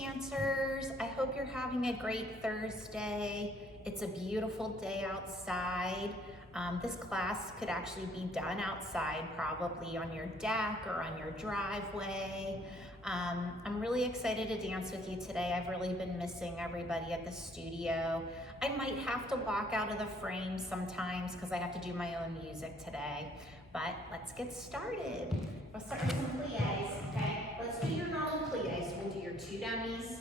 dancers. I hope you're having a great Thursday. It's a beautiful day outside. This class could actually be done outside, probably on your deck or on your driveway. I'm really excited to dance with you today. I've really been missing everybody at the studio. I might have to walk out of the frame sometimes because I have to do my own music today. But let's get started. We'll start with some plies, okay? Let's do your normal plies. We'll do your 2 dummies,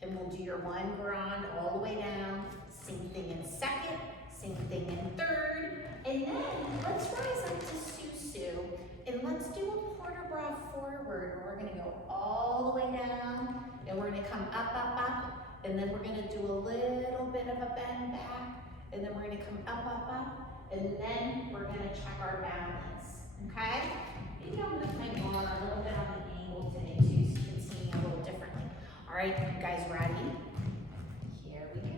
then we'll do your 1 grand all the way down. Same thing in second, same thing in third, and then let's rise up to Susu, and let's do a quarter bra forward. We're gonna go all the way down, and we're gonna come up, up, up, and then we're gonna do a little bit of a bend back, and then we're gonna come up, up, up, and then we're gonna check our balance, okay? Maybe I'll move my arm a little bit on the angle today too, so you can see me a little differently. All right, you guys ready? Here we go.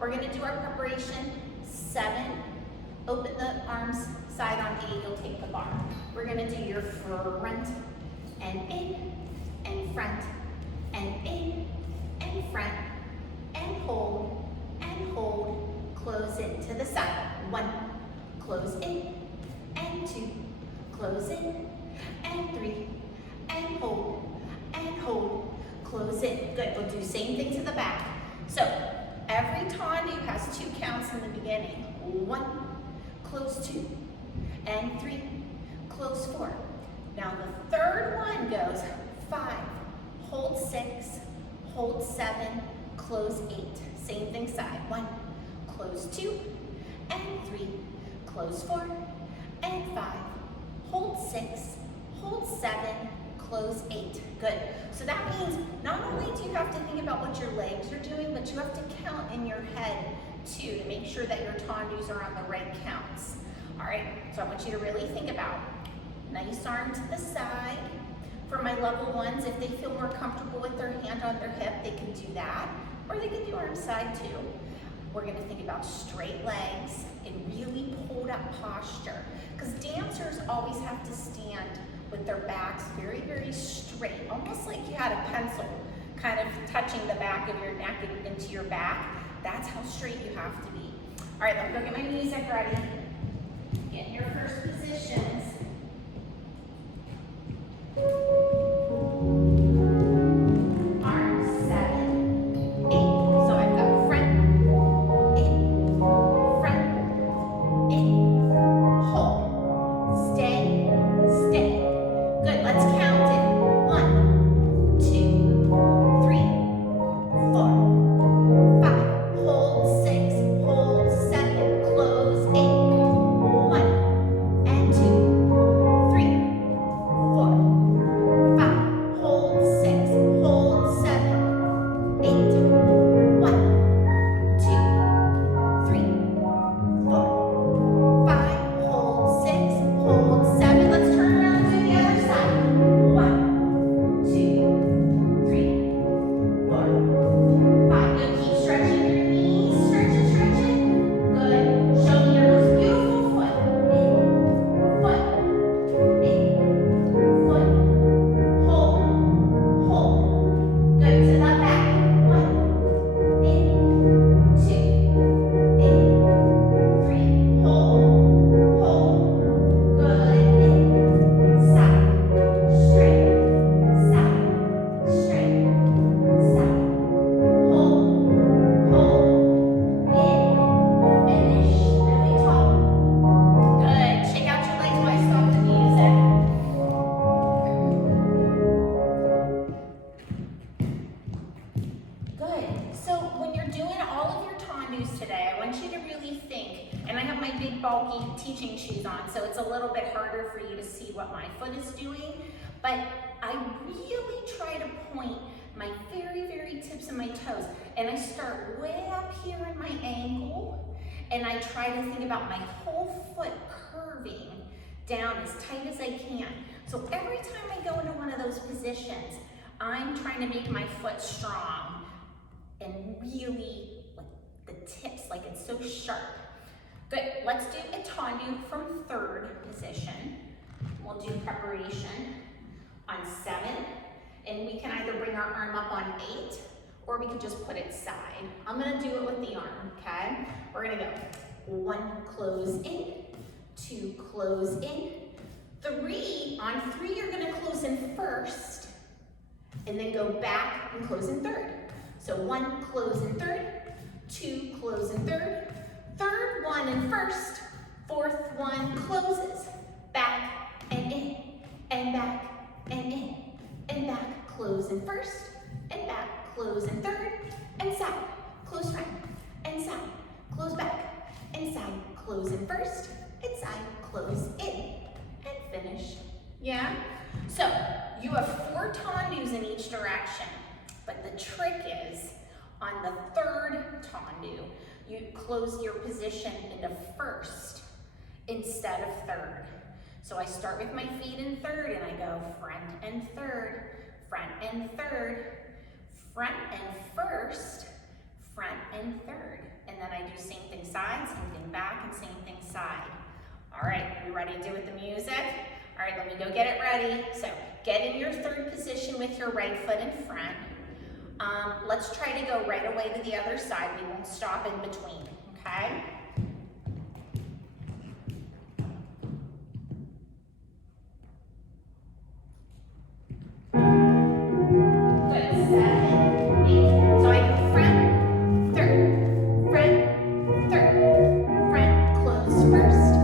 We're going to do our preparation 7. Open the arms, side on 8, you'll take the bar. We're going to do your front and in and front and in and front and hold, close in to the side. 1, close in, and 2, close in, and 3, and hold, close in. Good, we'll do same thing to the back. So every tandu has 2 counts in the beginning. 1, close 2, and 3, close 4. Now the third one goes 5, hold 6, hold 7, close 8. Same thing side. 1, close 2, and 3, close 4, and 5, hold 6, hold 7, close 8. Good. So that means not only do you have to think about what your legs are doing, but you have to count in your head too to make sure that your tendus are on the right counts. All right, so I want you to really think about nice arm to the side. For my level ones, if they feel more comfortable with their hand on their hip, they can do that, or they can do arm side too. We're going to think about straight legs and really pulled up posture, because dancers always have to stand with their backs very, very straight, almost like you had a pencil kind of touching the back of your neck and into your back. That's how straight you have to be. All right, let me go get my music ready. Get in your first positions. Arms 7, 8. So I've got front, in, hold, stay, stay. Good, let's count it. 1, 2, 3, 4, 5. Hold 6, hold 7, close 8. 1 and 2, 3, 4, 5. Hold 6, hold 7, 8. 1, 2, 3, 4, 5. Hold 6, hold 7. Let's turn around and do the other side. 1, 2, 3, 4, 5. Good. Keep stretching your knees. Stretch it, stretch it. Good. Show me your most beautiful foot. In, foot, hold. Good. To the back. 1, in, 2, in, 3, hold. Good. In, side, straight, side, straight, side. Hold, in, finish, really tall. Good. Shake out your legs while I stop the music. Good. So when you're doing all of your tendus today, I want you to really think, and I have my big bulky teaching shoes on, so it's a little bit harder for you to see what my foot is doing, but I really try to point my very, very tips of my toes, and I start way up here in my ankle, and I try to think about my whole foot curving down as tight as I can. So every time I go into one of those positions, I'm trying to make my foot strong and really like the tips, like it's so sharp. Good, let's do a tendu from third position. We'll do preparation on 7, and we can either bring our arm up on 8, or we can just put it side. I'm gonna do it with the arm, okay? We're gonna go 1, close in, 2, close in, 3, on 3 you're gonna close in first, and then go back and close in third. So 1, close in third, 2, close in third, third one in first, fourth one closes, back and in, and back and in, and back, close in first, and back, close in third, and side, close front, and side, close back, and side, close in first, and side, close in, and finish. Yeah? So, you have 4 tendus in each direction, but the trick is, on the third tendu, you close your position into first instead of third. So I start with my feet in third, and I go front and third, front and third, front and first, front and third. And then I do same thing side, same thing back, and same thing side. All right, we ready to do with the music? All right, let me go get it ready. So get in your third position with your right foot in front. Let's try to go right away to the other side. We won't stop in between, okay? Good, 7, 8. So I go front, third, front, close first,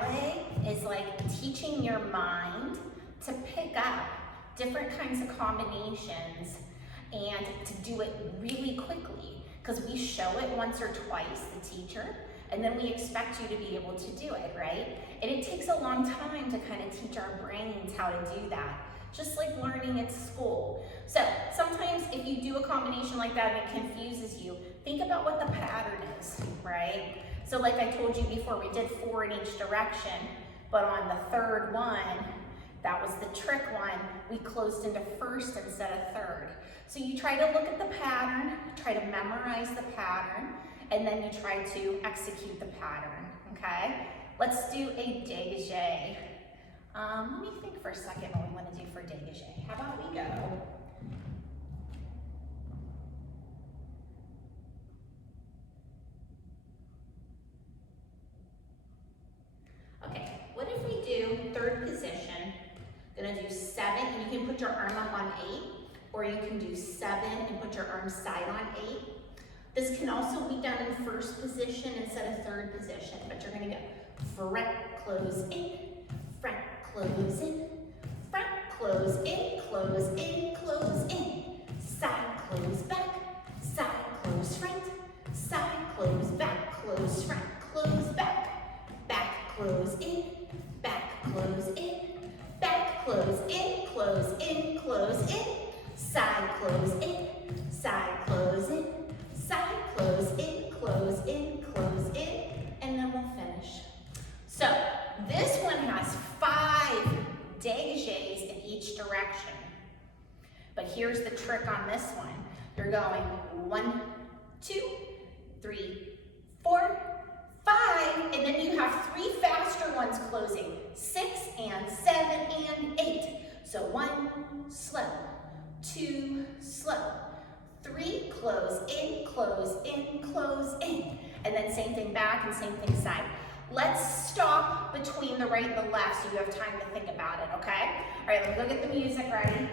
ballet is like teaching your mind to pick up different kinds of combinations and to do it really quickly, because we show it once or twice, the teacher, and then we expect you to be able to do it, right? And it takes a long time to kind of teach our brains how to do that, just like learning at school. So sometimes if you do a combination like that and it confuses you, think about what the pattern is, right? So like I told you before, we did 4 in each direction, but on the third one, that was the trick one, we closed into first instead of third. So you try to look at the pattern, try to memorize the pattern, and then you try to execute the pattern, okay? Let's do a dégagé. Let me think for a second what we want to do for dégagé. How about we go? Okay, what if we do third position? Gonna do 7, and you can put your arm up on 8, or you can do 7 and put your arm side on 8. This can also be done in first position instead of third position, but you're gonna go front, close in, front, close in, front, close in, close in, close in, side, close back, side, close front, side, close back, close front, close back, back, close in, back, close in, back, close in, close in, close in, side, close in, side, close in, side, close in, close in, close in, and then we'll finish. So this one has 5 dégagés in each direction. But here's the trick on this one. You're going 1, 2, 3, 4, 5, and then you have 3 faster ones closing, 6 and 7 and 8. So 1, slow, 2, slow, 3, close in, close in, close in. And then same thing back and same thing side. Let's stop between the right and the left so you have time to think about it, okay? All right, let's go get the music ready.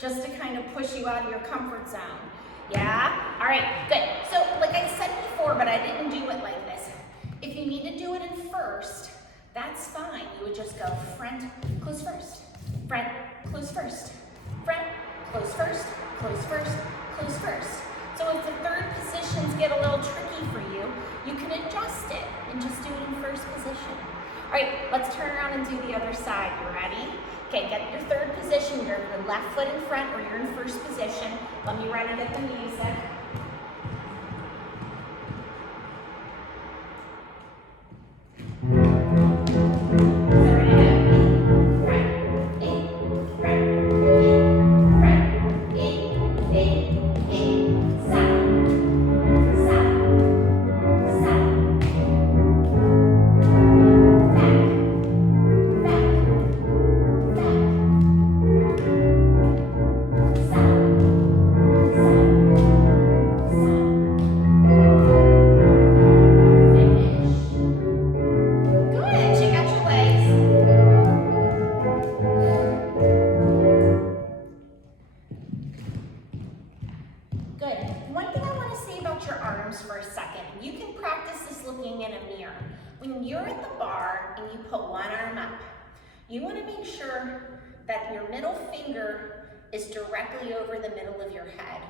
Just to kind of push you out of your comfort zone. Yeah? All right, good. So like I said before, but I didn't do it like this. If you need to do it in first, that's fine. You would just go front, close first, front, close first, front, close first, close first, close first. So if the third positions get a little tricky for you, you can adjust it and just do it in first position. All right, let's turn around and do the other side. You ready? Okay, get your third position. You're your left foot in front or you're in first position. Let me run and get the music. For a second. You can practice this looking in a mirror. When you're at the bar and you put one arm up, you want to make sure that your middle finger is directly over the middle of your head.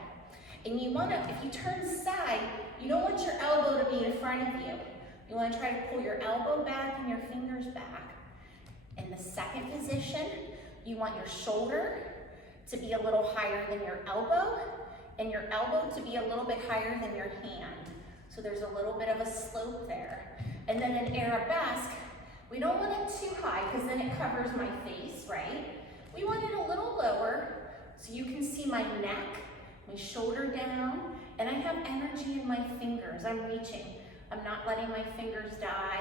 And you want to, if you turn side, you don't want your elbow to be in front of you. You want to try to pull your elbow back and your fingers back. In the second position, you want your shoulder to be a little higher than your elbow. and your elbow to be a little bit higher than your hand. So there's a little bit of a slope there. And then in arabesque, we don't want it too high because then it covers my face, right? We want it a little lower so you can see my neck, my shoulder down, and I have energy in my fingers. I'm reaching. I'm not letting my fingers die.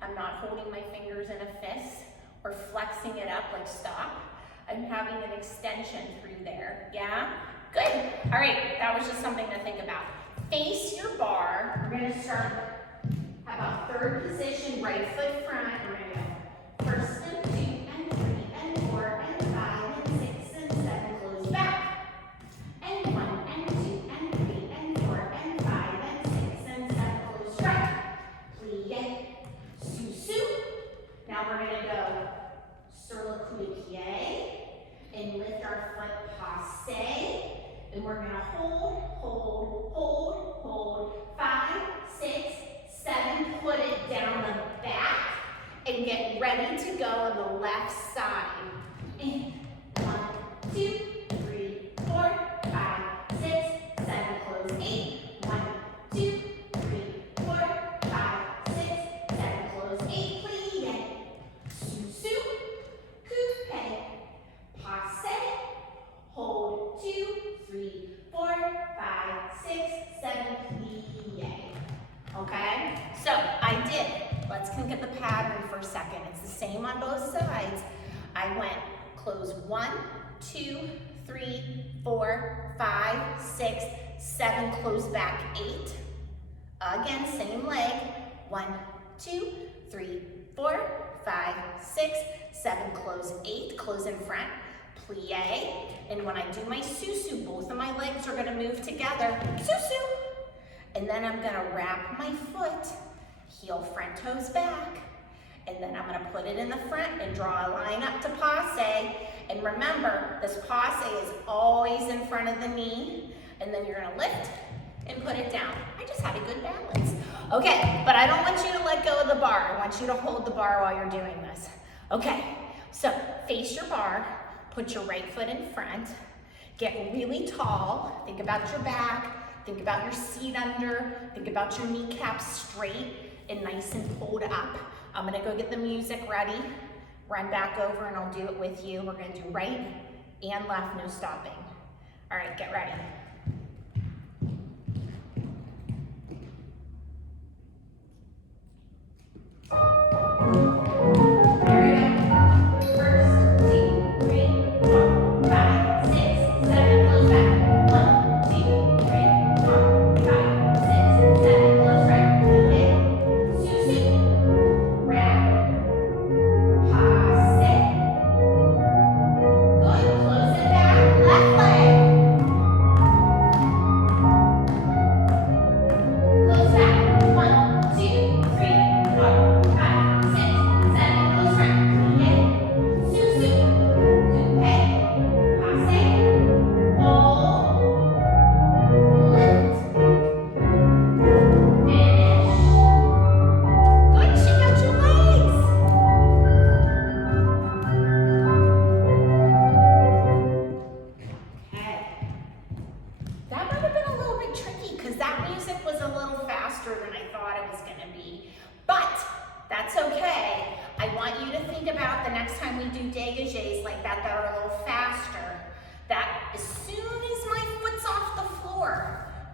I'm not holding my fingers in a fist or flexing it up like stop. I'm having an extension through there, yeah? Good. All right, that was just something to think about. Face your bar. We're gonna start, how about third position, right foot front. We're gonna go first and 2 and 3 and 4 and 5 and 6 and 7, close back. And 1 and 2 and 3 and 4 and 5 and 6 and 7, close straight. Plie, sous-sus. Now we're gonna go sur le coup de pied and lift our foot passe. And we're gonna hold, hold, hold, hold. 5, 6, 7, put it down the back and get ready to go on the left side. And 1, 2, 3, 4, 5, 6, 7, close 8. 1, 2, 3, 4, 5, 6, 7, close 8. Plie, sous-sus, coupe, passe, hold 2, 3, 4, 5, 6, 7, plie. Okay? So I did. Let's look at the pattern for a second. It's the same on both sides. I went close 1, 2, 3, 4, 5, 6, 7, close back 8. Again, same leg. 1, 2, 3, 4, 5, 6, 7, close 8, close in front. Plie, and when I do my sous-sus, both of my legs are gonna move together, sous-sus, and then I'm gonna wrap my foot, heel front toes back, and then I'm gonna put it in the front and draw a line up to passe, and remember, this passe is always in front of the knee, and then you're gonna lift and put it down. I just had a good balance. Okay, but I don't want you to let go of the bar. I want you to hold the bar while you're doing this. Okay, so face your bar. Put your right foot in front, get really tall, think about your back, think about your seat under, think about your kneecaps straight and nice and pulled up. I'm gonna go get the music ready, run back over and I'll do it with you. We're gonna do right and left, no stopping. All right, get ready.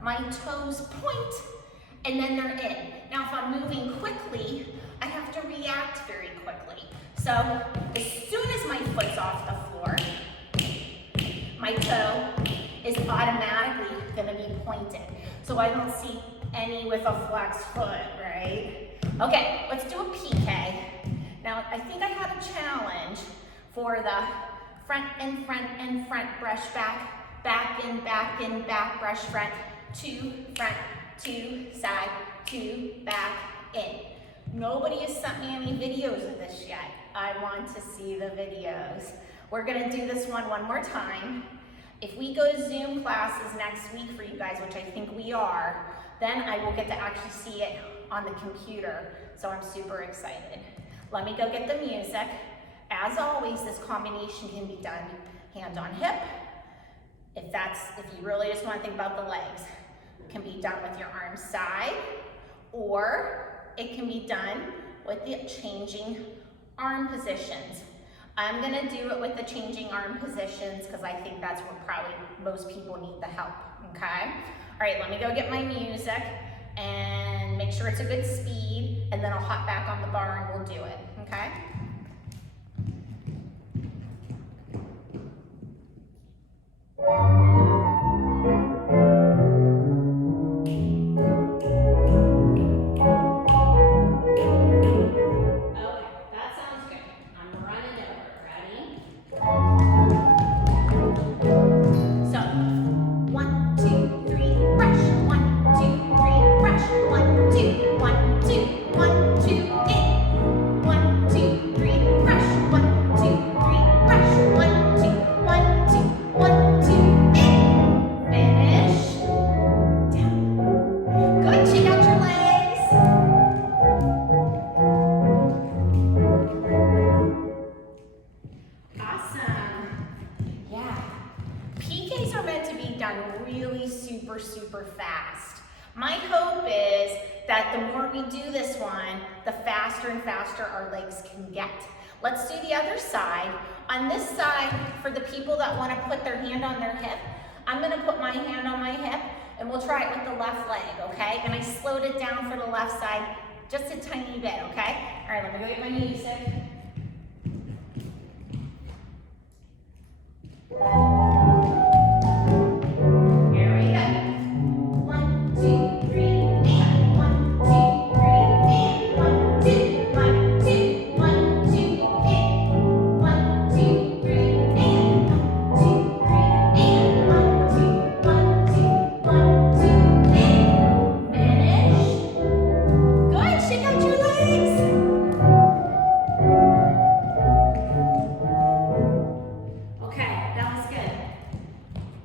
My toes point, and then they're in. Now, if I'm moving quickly, I have to react very quickly. So, as soon as my foot's off the floor, my toe is automatically gonna be pointed. So I don't see any with a flexed foot, right? Okay, let's do a PK. Now, I think I had a challenge for the front and front and front brush back, back in, back brush front, 2 front, 2 side, 2 back, in. Nobody has sent me any videos of this yet. I want to see the videos. We're gonna do this one more time. If we go Zoom classes next week for you guys, which I think we are, then I will get to actually see it on the computer. So I'm super excited. Let me go get the music. As always, this combination can be done hand on hip, If you really just want to think about the legs, it can be done with your arms side, or it can be done with the changing arm positions. I'm gonna do it with the changing arm positions because I think that's where probably most people need the help, okay? All right, let me go get my music and make sure it's a good speed, and then I'll hop back on the bar and we'll do it, okay? Super fast. My hope is that the more we do this one, the faster and faster our legs can get. Let's do the other side. On this side, for the people that want to put their hand on their hip, I'm going to put my hand on my hip and we'll try it with the left leg, okay? And I slowed it down for the left side just a tiny bit, okay? All right, let me go get my music.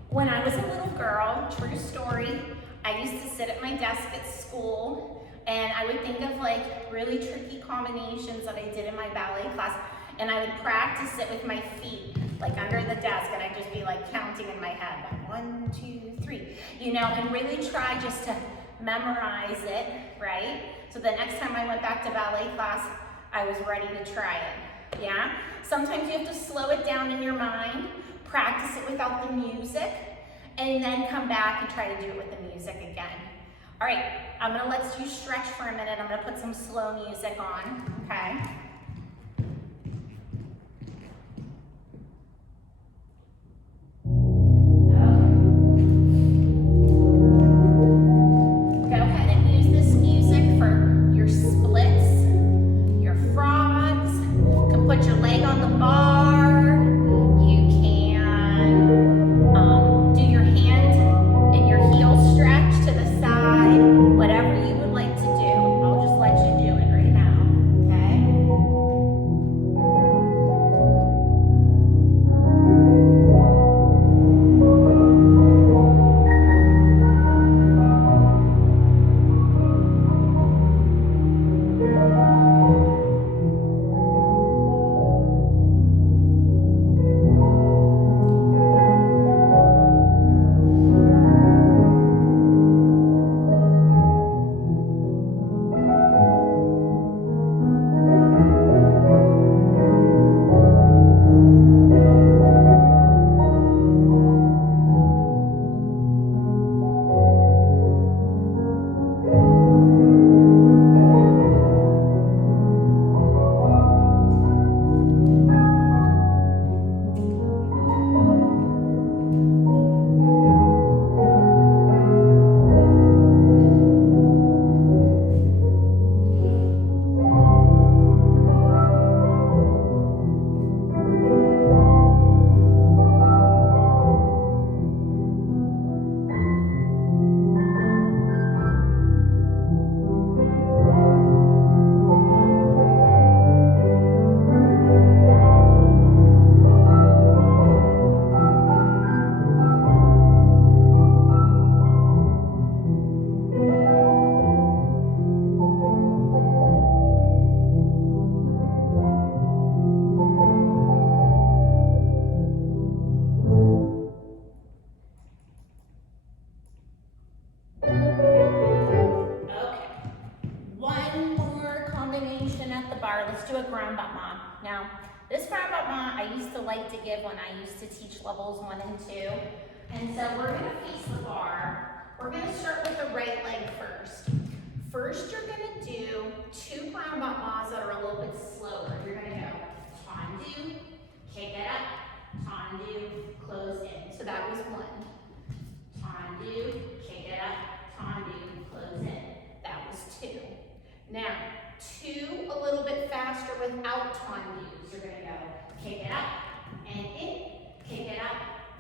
When I was a little girl, true story, I used to sit at my desk at school and I would think of like really tricky combinations that I did in my ballet class, and I would practice it with my feet, like under the desk, and I'd just be like counting in my head, like 1, 2, 3, you know, and really try just to memorize it, right? So the next time I went back to ballet class, I was ready to try it, yeah? Sometimes you have to slow it down in your mind, practice it without the music, and then come back and try to do it with the music again. All right, I'm gonna let you stretch for a minute. I'm gonna put some slow music on, okay? Whatever you would like to do, I'll just let you do it right now, okay? let's do a ground up ma. Now, this ground up ma I used to like to give when I used to teach levels 1 and 2. And so we're gonna face the bar. We're gonna start with the right leg first. First, you're gonna do 2 ground up mas that are a little bit slower. You're gonna go tendu, kick it up, tendu, close in. So that was 1. Tendu, kick it up, tendu, close in. That was 2. Now, 2 a little bit faster without tendus. You're gonna go kick it up and in, kick it up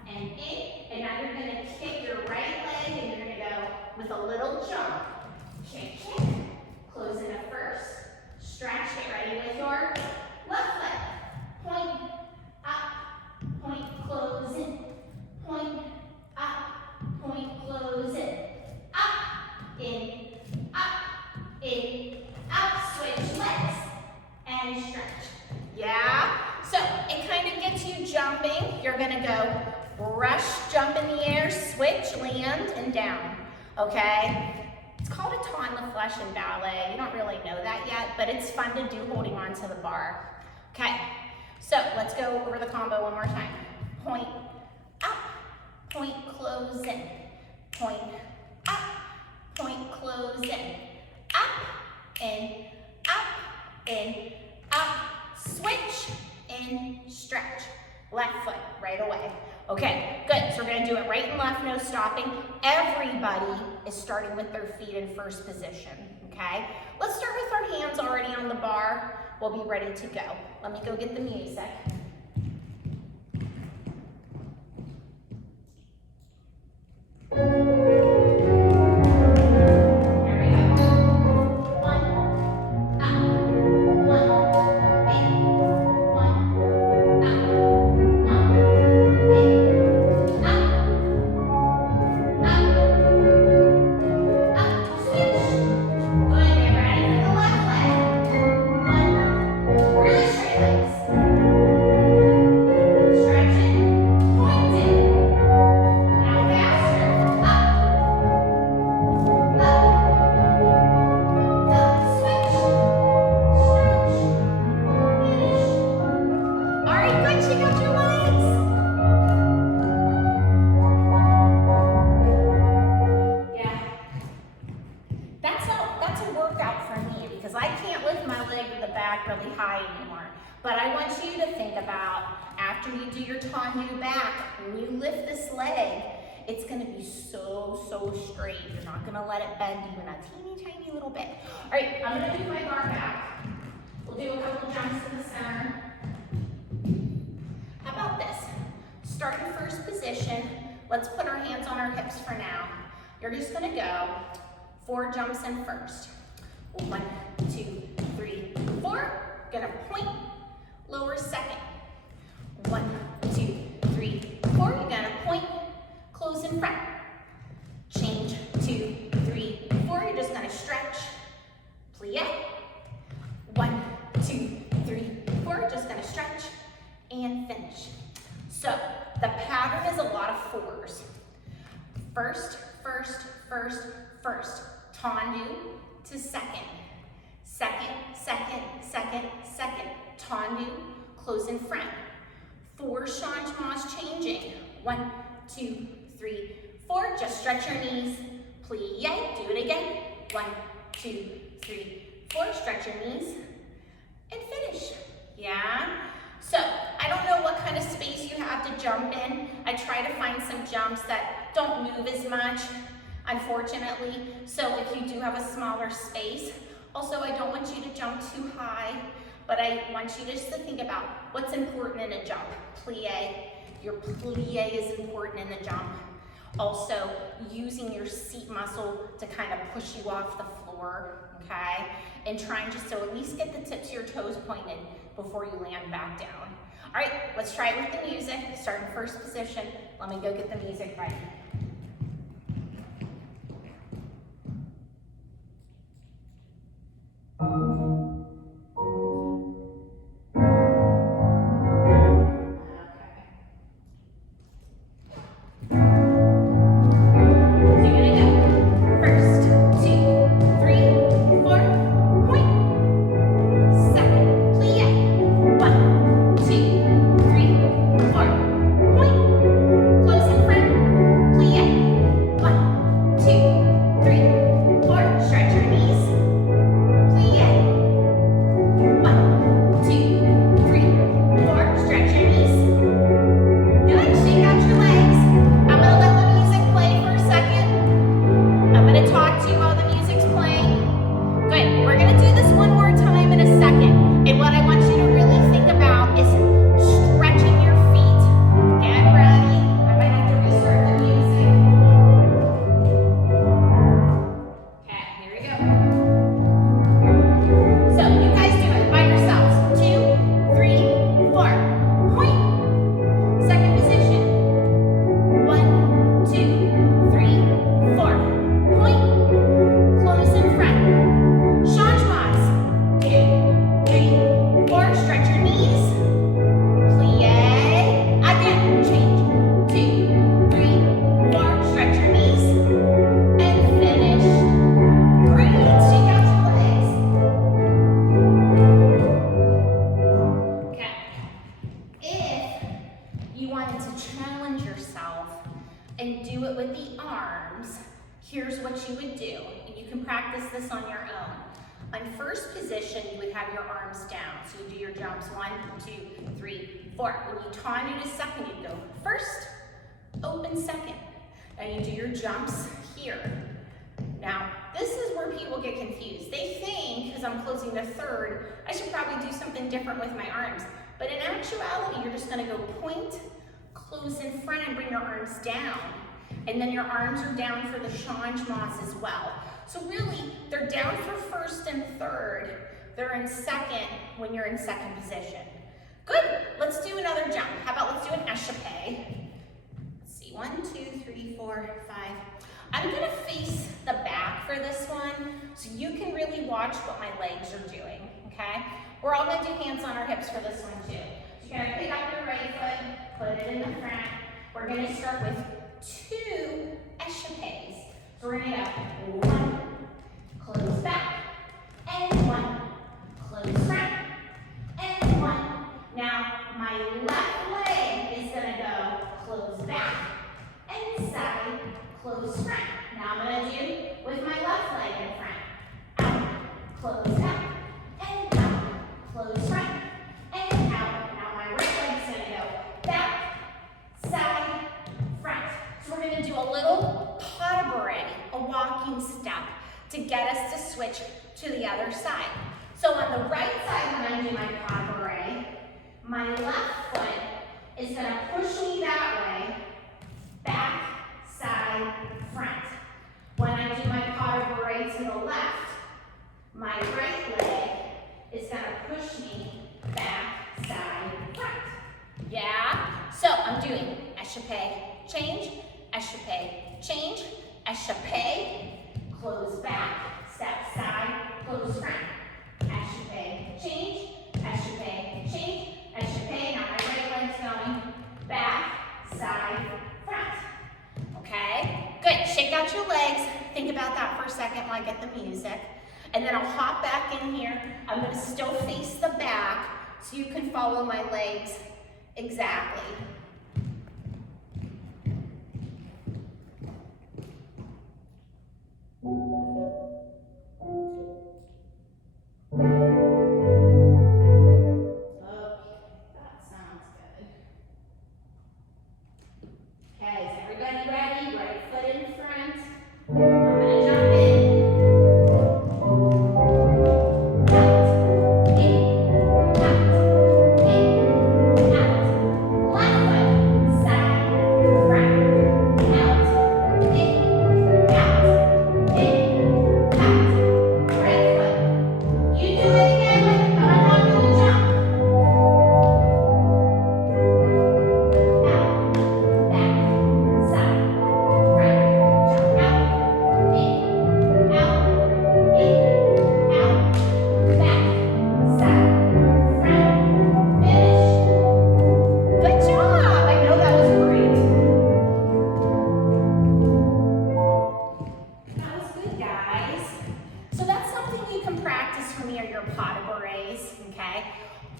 and in. And now you're gonna kick your right leg and you're gonna go with a little jump. Kick, kick, close in at first. Stretch, get ready with your left leg. Point, up, point, close in. Point, up, point, close in. Up, in, up, switch legs, and stretch. Yeah? So it kind of gets you jumping. You're gonna go brush, jump in the air, switch, land, and down. Okay? It's called a ton the flesh in ballet. You don't really know that yet, but it's fun to do holding on to the bar. Okay, so let's go over the combo one more time. Point, up, point, close in. Point, up, point, close in. Up, in, up, switch, in, stretch. Left foot, right away. Okay, good. So we're gonna do it right and left, no stopping. Everybody is starting with their feet in first position, okay? Let's start with our hands already on the bar. We'll be ready to go. Let me go get the music. Really high anymore. But I want you to think about after you do your tendu back, when you lift this leg, it's gonna be so straight. You're not gonna let it bend even a tiny little bit. All right, I'm gonna do my bar back. We'll do a couple jumps to the center. How about this? Start in first position. Let's put our hands on our hips for now. You're just gonna go 4 jumps in first. 1, 2, 3, 4. Gonna point, lower second. 1, 2, 3, 4. You're gonna point, close in front. Change, 2, 3, 4. You're just gonna stretch, plie. 1, 2, 3, 4. Just gonna stretch and finish. So the pattern is a lot of 4s. First. Tendu to second. Second. Tendu, close in front. 4 changements changing. 1, 2, 3, 4. Just stretch your knees. Plie. Do it again. 1, 2, 3, 4. Stretch your knees and finish. Yeah? So I don't know what kind of space you have to jump in. I try to find some jumps that don't move as much, unfortunately. So if you do have a smaller space, also I don't want you to jump too high, but I want you just to think about what's important in a jump. Plie. Your plie is important in the jump. Also, using your seat muscle to kind of push you off the floor, okay? And trying just to at least get the tips of your toes pointed before you land back down. All right, let's try it with the music. Start in first position. Let me go get the music ready. Second, practice this on your own. On first position, you would have your arms down. So you do your jumps, 1, 2, 3, 4. When you turn into second, you go first, open second. And you do your jumps here. Now, this is where people get confused. They think, because I'm closing the third, I should probably do something different with my arms. But in actuality, you're just gonna go point, close in front, and bring your arms down. And then your arms are down for the changements as well. So really, they're down for first and third. They're in second when you're in second position. Good, let's do another jump. How about let's do an échappé. Let's see, 1, 2, 3, 4, 5. I'm gonna face the back for this one, so you can really watch what my legs are doing, okay? We're all gonna do hands on our hips for this one too. So you're gonna pick up your right foot, put it in the front. We're gonna start with 2 échappés. So we're gonna go 1, close back, and 1, close front, and 1. Now, my left leg is gonna go close back, and side, close front. Now I'm gonna do with my left leg in front. Out, close back, and out, close front, and out. Now my right leg's gonna go back, side, front. So we're gonna do a little pas de bourrée, a walking step, to get us to switch to the other side. So on the right side, when I do my pas de bourrée, my left foot is gonna push me that way, back, side, front. When I do my pas de bourrée to the left, my right leg is gonna push me back, side, front. Yeah? So I'm doing échappé, change, échappé, change, échappé, close back, step side, close front. Échappé, change, échappé, change, échappé. Now my right leg's going back, side, front. Okay? Good. Shake out your legs. Think about that for a second while I get the music. And then I'll hop back in here. I'm going to still face the back so you can follow my legs exactly.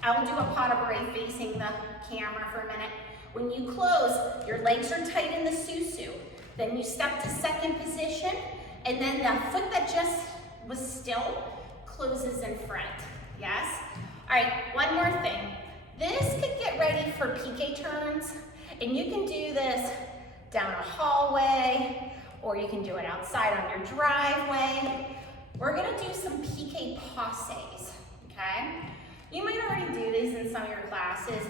I will do a pas de bourrée facing the camera for a minute. When you close, your legs are tight in the susu. Then you step to second position, and then the foot that just was still closes in front. Yes? All right, one more thing. This could get ready for piqué turns, and you can do this down a hallway, or you can do it outside on your driveway. We're gonna do some piqué passes, okay? You might already do these in some of your classes,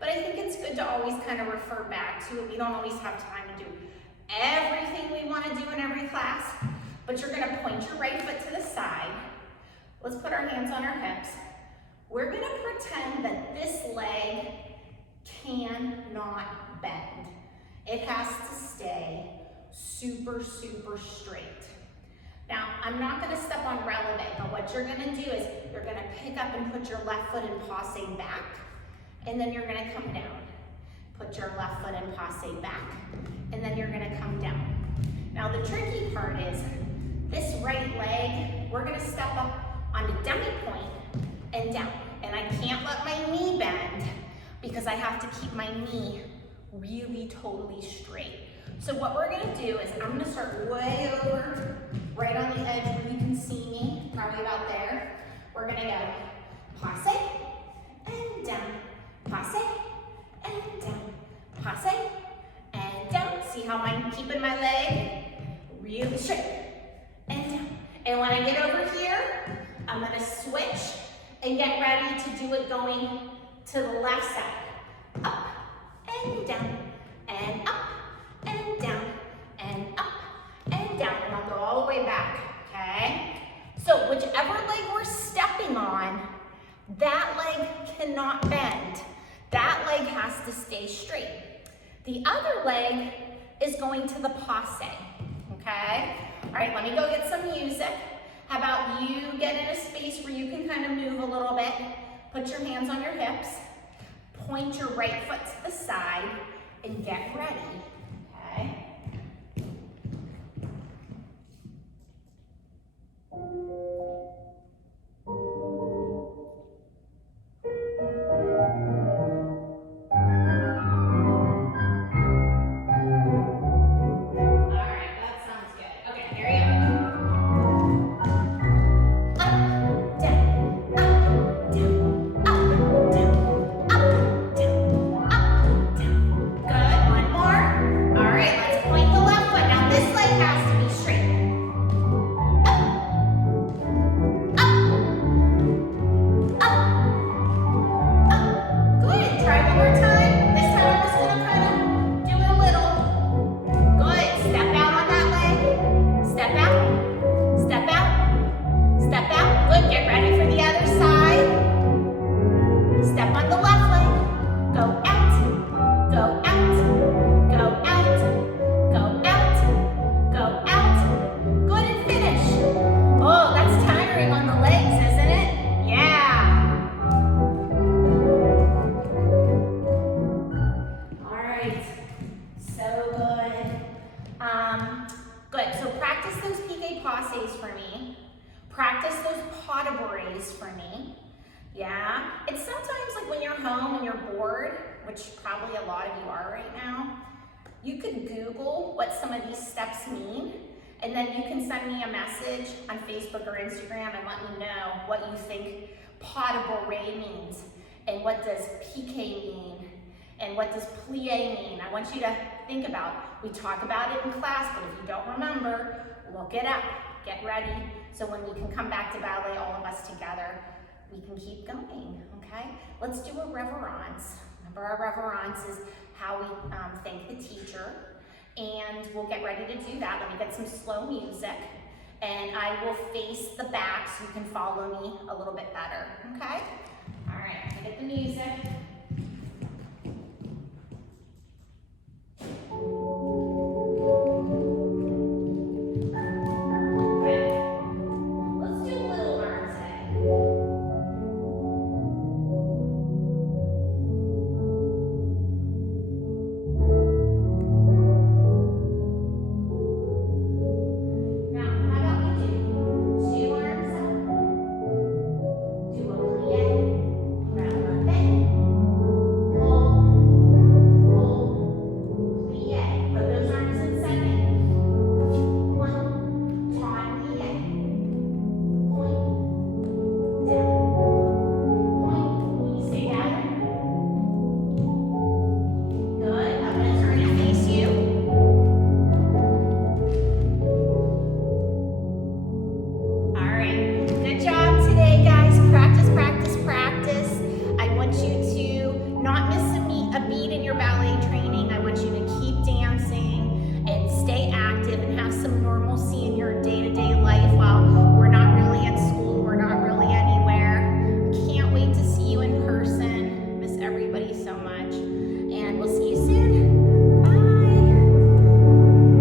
but I think it's good to always kind of refer back to it. We don't always have time to do everything we want to do in every class, but you're gonna point your right foot to the side. Let's put our hands on our hips. We're gonna pretend that this leg cannot bend. It has to stay super, super straight. Now, I'm not gonna step on relevant, but what you're gonna do is you're gonna pick up and put your left foot in passe back, and then you're gonna come down. Put your left foot in passe back, and then you're gonna come down. Now, the tricky part is this right leg, we're gonna step up onto demi-point and down. And I can't let my knee bend because I have to keep my knee really totally straight. So what we're gonna do is I'm gonna start way over, right on the edge where you can gonna go passe and down, passe and down, passe and down. See how I'm keeping my leg really straight and down. And when I get over here, I'm gonna switch and get ready to do it going to the left side. Up and down, and up and down, and up and down. And I'll go all the way back, okay? So whichever leg we're stepping on, that leg cannot bend. That leg has to stay straight. The other leg is going to the passe, okay? All right, let me go get some music. How about you get in a space where you can kind of move a little bit, put your hands on your hips, point your right foot to the side, and get ready, okay? Good, so practice those piqué passes for me. Practice those pas de bourrées for me. Yeah, it's sometimes like when you're home and you're bored, which probably a lot of you are right now, you could Google what some of these steps mean, and then you can send me a message on Facebook or Instagram and let me know what you think pas de bourrée means, and what does piqué mean, and what does plié mean. I want you to think about it. We talk about it in class, but if you don't remember, look it up, get ready, so when we can come back to ballet, all of us together, we can keep going, okay? Let's do a reverence. Remember, our reverence is how we thank the teacher, and we'll get ready to do that. Let me get some slow music, and I will face the back so you can follow me a little bit better, okay? All right, let me get the music.